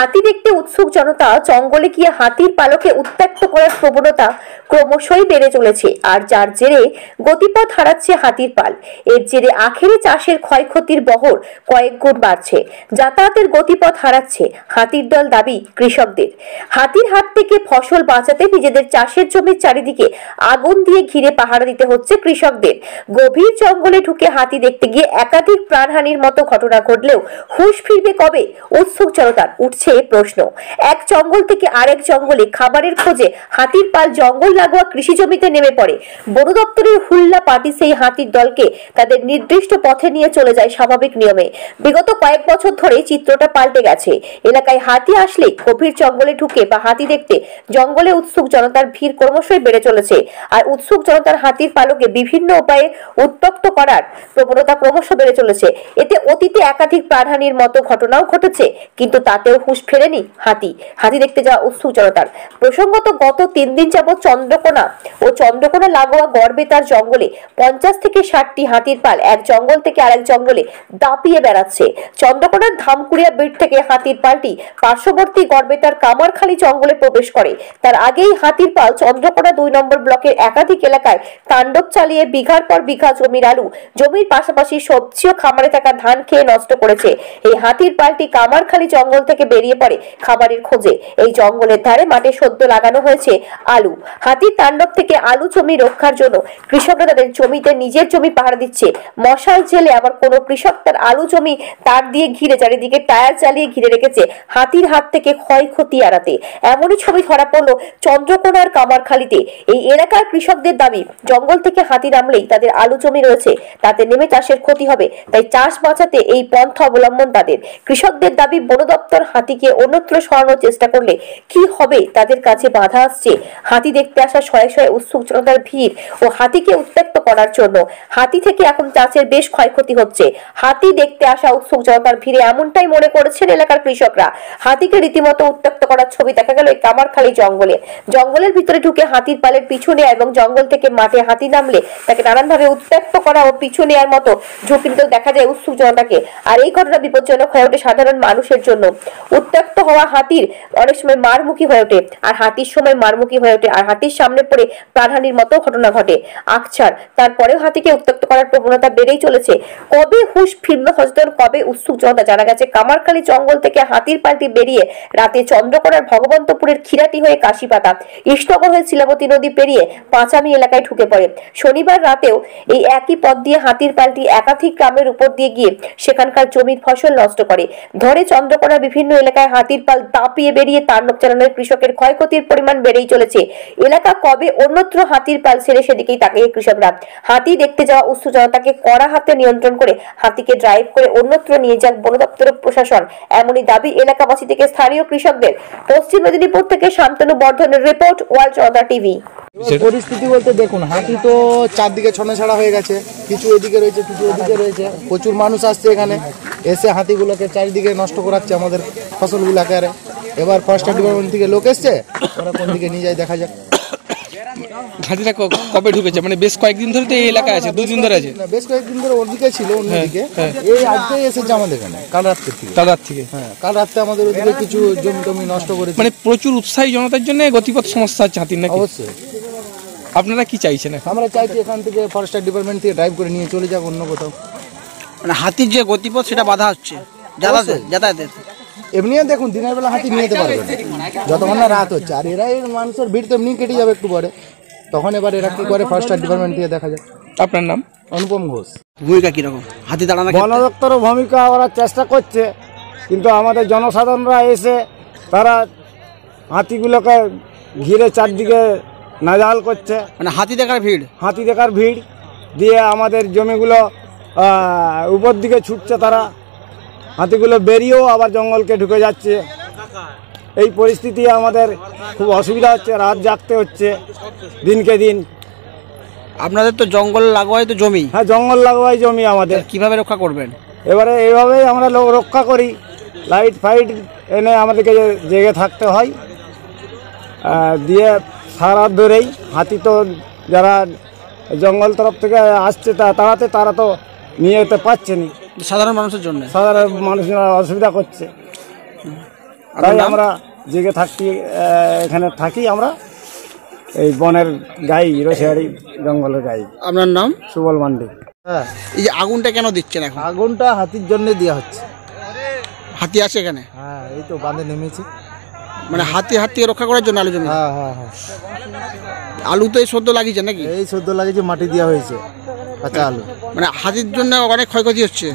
হাতি দেখতে উৎসুক জনতা জঙ্গলে গিয়ে হাতির পালকে উত্ত্যক্ত করার প্রবণতা ক্রমশই বেড়ে চলেছে, আর যার জেরে গতিপথ হারাচ্ছে হাতির পাল। এর জেরে আখেরি চাষের ক্ষয়ক্ষতির বহর কয়েক গুণ বাড়ছে, যাতায়াতের গতিপথ হারাচ্ছে হাতির দল। দাবি কৃষকদের, হাতির হাত থেকে ফসল বাঁচাতে নিজেদের চাষের জমির চারিদিকে আগুন দিয়ে ঘিরে পাহারা দিতে হচ্ছে কৃষকদের। গভীর জঙ্গলে ঢুকে হাতি দেখতে গিয়ে একাধিক প্রাণহানির মতো ঘটনা ঘটলেও হুঁশ ফিরবে কবে? উৎসুক জনতার উঠছে প্রশ্ন। এক জঙ্গল থেকে আরেক জঙ্গলে খাবারের খোঁজে হাতির পাল জঙ্গল লাগোয়া কৃষি জমিতে নেমে পড়ে। বন দপ্তরের হুল্লা পার্টি সেই হাতির দলকে তাদের নির্দিষ্ট পথে নিয়ে চলে যায় স্বাভাবিক নিয়মে। বিগত কয়েক বছর ধরে চিত্রটা পাল্টে গেছে। এলাকায় হাতি আসলে গভীর জঙ্গলে ঢুকে বা হাতি দেখতে জঙ্গলে উৎসুক জনতার ভিড় ক্রমশই বেড়ে চলেছে। আর উৎসুক জনতার হাতির পালকে বিভিন্ন উপায়ে উত্ত্যক্ত করার প্রবণতা ক্রমশ বেড়ে চলেছে। এতে অতীতে একাধিক প্রাণহানির মতো ঘটনাও ঘটেছে, কিন্তু তাতেও হুঁশ ফেরেনি হাতি দেখতে যাওয়া উৎসুক জনতার। প্রসঙ্গত গত 3 দিন যাবৎ চন্দ্রকোনা লাগোয়া গড়বেতার জঙ্গলে 50 থেকে 60টি হাতির পাল এক জঙ্গল থেকে আরেক জঙ্গলে দাপিয়ে বেড়াচ্ছে। চন্দ্রকোনার ধামকুড়িয়া বিট থেকে হাতির পালটি পার্শ্ববর্তী গড়বেতার কামারখালী জঙ্গলে প্রবেশ করে। তার আগেই হাতির পাল চন্দ্রকোনা 2 নম্বর ব্লকের একাধিক এলাকায় তাণ্ডব চালিয়ে বিঘার পর বিঘা জমির আলু, জমির পাশাপাশি সবজি ও খামারে থাকা ধান খেয়ে নষ্ট করেছে। এই হাতির পালটি কামারখালী জঙ্গল থেকে বেরিয়ে পড়ে খাবারের খোঁজে। এই জঙ্গলের ধারে মাঠে সদ্য লাগানো হয়েছে আলু। হাতির তাণ্ডব থেকে আলু জমি রক্ষার জন্য কৃষকরা তাদের জমিতে নিজের জমি পাহারা দিচ্ছে। মশাল জেলে আবার কোনো কৃষক তার আলু জমি তার দিয়ে ঘিরে চারিদিকে টায়ার চালিয়ে ঘিরে রেখেছে হাতির হাত থেকে ক্ষয়ক্ষতি এড়াতে। এমনই ছবি ধরা পড়লো চন্দ্রকোনার কামারখালীতে। এই এলাকার কৃষকদের দাবি, জঙ্গল থেকে হাতি নামলেই তাদের আলু জমি রয়েছে, তাতে নেমে চাষের ক্ষতি হবে, তাই চাষ বাঁচাতে এই পন্থা অবলম্বন তাদের। কৃষকদের দাবি, বন দপ্তর হাতিকে অন্যত্র সরানোর চেষ্টা করলে কি হবে তাদের কাছে বাধা আসছে হাতি দেখতে আসা শয়ে শয়ে উৎসুক জনতার ভিড় ও হাতিকে উত্ত্যক্ত করার জন্য। হাতি থেকে এখন চাষের বেশ ক্ষয়ক্ষতি হচ্ছে। হাতি দেখতে আসা উৎসুক জনতার ভিড়ে এমনটাই মনে করেছেন এলাকার কৃষকরা। হাতিকে রীতিমতো উত্ত্যক্ত করার ছবি দেখা গেল এই কামারখালী জঙ্গলের ভিতরে ঢুকে হাতির পালের পিছু নেয়া এবং জঙ্গল থেকে মাঠে হাতি নামলে তাকে নানানভাবে উত্ত্যক্ত করা ও পিছু নেওয়ার মতো ঝুঁকি নিতে দেখা যায় উৎসুক জনতাকে। আর এই ঘটনা বিপজ্জনক হয়ে ওঠে সাধারণ মানুষের জন্য। উত্ত্যক্ত হওয়া হাতির অনেক সময় মারমুখী হয়ে ওঠে, আর হাতির সামনে পড়ে প্রাণহানির মতো ঘটনা ঘটে। আকছার তারপরেও হাতিকে উত্ত্যক্ত করার প্রবণতা বেড়েই চলেছে। কবে হুঁশ ফিরল সচেতন, কবে উৎসুক জনতা? জানা গেছে কামারখালী জঙ্গল থেকে হাতির পালটি বেরিয়ে রাতে চন্দ্রকোনার ভগবন্তপুরের খিরাটি হয়ে কাশীপাতা, ইষ্টনগর হয়ে শিলাবতী নদী পেরিয়ে পাঁচামি এলাকায় ঢুকে পড়ে। শনিবার রাতেও এই একই পথ দিয়ে হাতির পালটি একাধিক গ্রামের উপর দিয়ে গিয়ে সেখানকার জমির ফসল নষ্ট করে। ধরে চন্দ্রকোনার বিভিন্ন এলাকায় হাতির পাল দাপিয়ে বেরিয়ে তাণ্ডব চালানোর কৃষকের ক্ষয়ক্ষতির পরিমাণ বেড়েই চলেছে। এলাকা কবে অন্যত্র হাতির পাল ছেড়ে সেদিকেই তাকিয়ে কৃষকরা। হাতি দেখতে যাওয়া উৎসুক জনতাকে কড়া হাতে নিয়ন্ত্রণ করে হাতিকে ড্রাইভ করে অন্যত্র নিয়ে যাক বন দপ্তরের প্রশাসন, এমনই দাবি এলাকাবাসী থেকে স্থানীয় কৃষকদের। পশ্চিম মেদিনীপুর থেকে শান্তনু বর্ধনের রিপোর্ট, ওয়ার্ল্ড জনতা টিভি। পরিস্থিতি বলতে দেখুন, হাতি তো চারদিকে ছড়াছড়া হয়ে গেছে, কিছু এদিকে রয়েছে, কিছু ওদিকে রয়েছে। প্রচুর মানুষ আসছে এখানে, এসে হাতিগুলোকে চারিদিকে নষ্ট করাচ্ছে আমাদের ফসলগুলোকে। এবার ফরেস্ট ডিপার্টমেন্ট থেকে লোক এসছে, ওরা কোন দিকে নিয়ে যায় দেখা যাক। হাতিটা কবে ঢুকেছে? মানে বেশ কয়েকদিন ধরে তো এই এলাকায় আছে, 2 দিন ধরে আছে। বেশ কয়েকদিন ধরে ওদিকে ছিল, অন্যদিকে। এই আজকেই এসেছে আমাদের এখানে, কাল রাত থেকে। হ্যাঁ, কাল রাতে আমাদের ওদিকে কিছু জমি টমি নষ্ট করেছে। মানে প্রচুর উৎসাহী জনতার জন্য গতিপথ সমস্যা হচ্ছে হাতির নাকি? অবশ্যই। আপনারা কি চাইছেন? আমরা চাইছি এখান থেকে ফরেস্ট ডিপার্টমেন্ট থেকে ড্রাইভ করে নিয়ে চলে যাক অন্য কোথাও। মানে হাতির যে গতিপথ সেটা বাধা হচ্ছে যাতায়াতে। এমনিও দেখুন, দিনের বেলা হাতি নিয়ে যেতে পারবে না যতক্ষণ না রাত হচ্ছে। আর এরাই মানুষের ভিড় তো এমনি কেটে যাবে একটু পরে, তখন এবার এরা কি করে ফরেস্ট ডিপার্টমেন্ট দিয়ে দেখা যায়। আপনার নাম? অনুপম ঘোষ। ভূমিকা কিরকম হাতি তাড়ানো? বন দপ্তরও ভূমিকা ওরা চেষ্টা করছে, কিন্তু আমাদের জনসাধারণরা এসে তারা হাতিগুলোকে ঘিরে চারদিকে নাজাল করছে। মানে হাতি দেখার ভিড় দিয়ে আমাদের জমিগুলো উপর দিকে ছুটছে। তারা হাতিগুলো বেরিয়েও আবার জঙ্গলকে ঢুকে যাচ্ছে। এই পরিস্থিতি আমাদের খুব অসুবিধা হচ্ছে, রাত জাগতে হচ্ছে দিনকে দিন। আপনাদের তো জঙ্গল লাগোয়াই তো জমি? হ্যাঁ, জঙ্গল লাগোয়াই জমি আমাদের। কিভাবে রক্ষা করবেন? এবারে এইভাবেই আমরা রক্ষা করি, লাইট ফাইট এনে আমাদেরকে জেগে থাকতে হয়। দিয়ে সারা ধরেই হাতি তো যারা জঙ্গল তরফ থেকে আসছে তারা তো নিয়ে যেতে পারছে না। সাধারণ মানুষের জন্য সাধারণ মানুষরা অসুবিধা করছে। তাই আমরা জেগে থাকি, এখানে থাকি আমরা এই বনের গাই, রসিয়ারি জঙ্গলের গাই। আপনার নাম? সুবল মান্ডি। হ্যাঁ, এই যে আগুনটা কেন দিচ্ছেন এখন? আগুনটা হাতির জন্য দেওয়া হচ্ছে। হাতি আছে এখানে? হ্যাঁ, এই তো বাঁধে নেমেছে। মানে হাতি রক্ষা করার জন্য আলু জমি? হ্যাঁ হ্যাঁ হ্যাঁ, আলু তো এই সদ্য লাগিয়েছে নাকি? এই সদ্য লাগিয়েছে, মাটি দেওয়া হয়েছে, কাঁচা আলু। মানে হাতির জন্য অনেক ক্ষয়ক্ষতি হচ্ছে।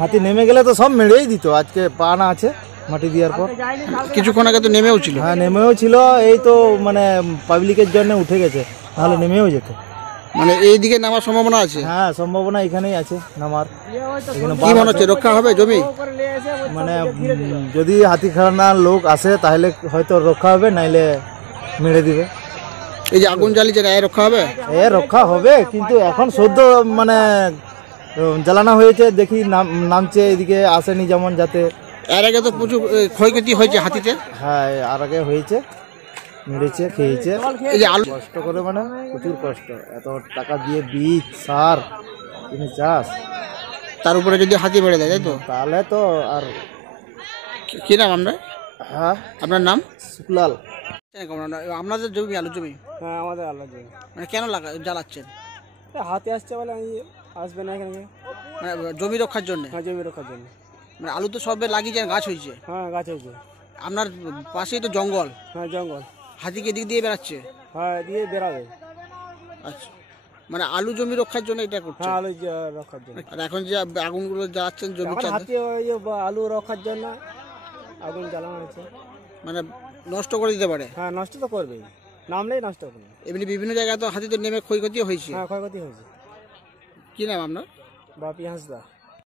হাতি নেমে গেলে তো সব মেরেই দিত। আজকে পানা আছে মাটি দেওয়ার পর। কিছুক্ষণ আগে তো নেমেও ছিল। হ্যাঁ, নেমেও ছিল, এই তো মানে পাবলিকের জন্য উঠে গেছে, নাহলে নেমেও যেত। মানে এইদিকে নামার সম্ভাবনা আছে? হ্যাঁ, সম্ভাবনা এখানেই আছে নামার। এখানে কি মনে হচ্ছে রক্ষা হবে জমি? মানে যদি হাতি খানার লোক আসে তাহলে হয়তো রক্ষা হবে, নাইলে মেরে দিবে। এই যে আগুন জ্বালিয়েছে এর রক্ষা হবে? রক্ষা হবে, কিন্তু এখন সদ্য মানে জ্বালানো হয়েছে, দেখি নামছে, এদিকে আসেনি যেমন, যাতে। এর আগে তো প্রচুর ক্ষয়ক্ষতি হয়েছে হাতিতে। হ্যাঁ, আর আগে হয়েছে, মেরেছে, খেয়েছে। এই যে আলু কষ্ট করে, মানে প্রচুর কষ্ট, এত টাকা দিয়ে বীজ সার কিনে চাষ, তার উপরে যদি হাতি বেড়ে দেয়, তাই তো? তাহলে তো আর। কি নাম আমরা? হ্যাঁ, আপনার নাম? শুক্লাল। আপনাদের জমি আলু জমি? হ্যাঁ, আমাদের আলাদা জমি। মানে কেন জ্বালাচ্ছেন? হাতি আসছে বলে আমি আসবে না এখানে। মানে জমি রক্ষার জন্য? হ্যাঁ, জমি রক্ষার জন্য। মানে আলু তো সবে লাগিয়েছেন, গাছ হয়েছে। হ্যাঁ, গাছ হয়েছে। আপনার পাশেই তো জঙ্গল। হ্যাঁ, জঙ্গল। হাতিকে দিক দিয়ে বেড়াচ্ছে? হ্যাঁ, দিয়ে বেড়াবে। আচ্ছা, মানে আলু জমি রক্ষার জন্য এটা করছে? হ্যাঁ, আলু রক্ষার জন্য। আর এখন যে আগুনগুলো জ্বালাচ্ছেন জমি এখন হাতি ওই যে আলু রক্ষার জন্য আগুন জ্বালানো হয়েছে। মানে নষ্ট করে দিতে পারে? হ্যাঁ, নষ্ট তো করবেই, নামলেই নষ্ট করবে। এমনি বিভিন্ন জায়গায় তো হাতি তো নেমে ক্ষয়ক্ষতি হয়েছে। হ্যাঁ, ক্ষয়ক্ষতি হয়েছে। কি নাম আপনার? বাপি হাঁসদা।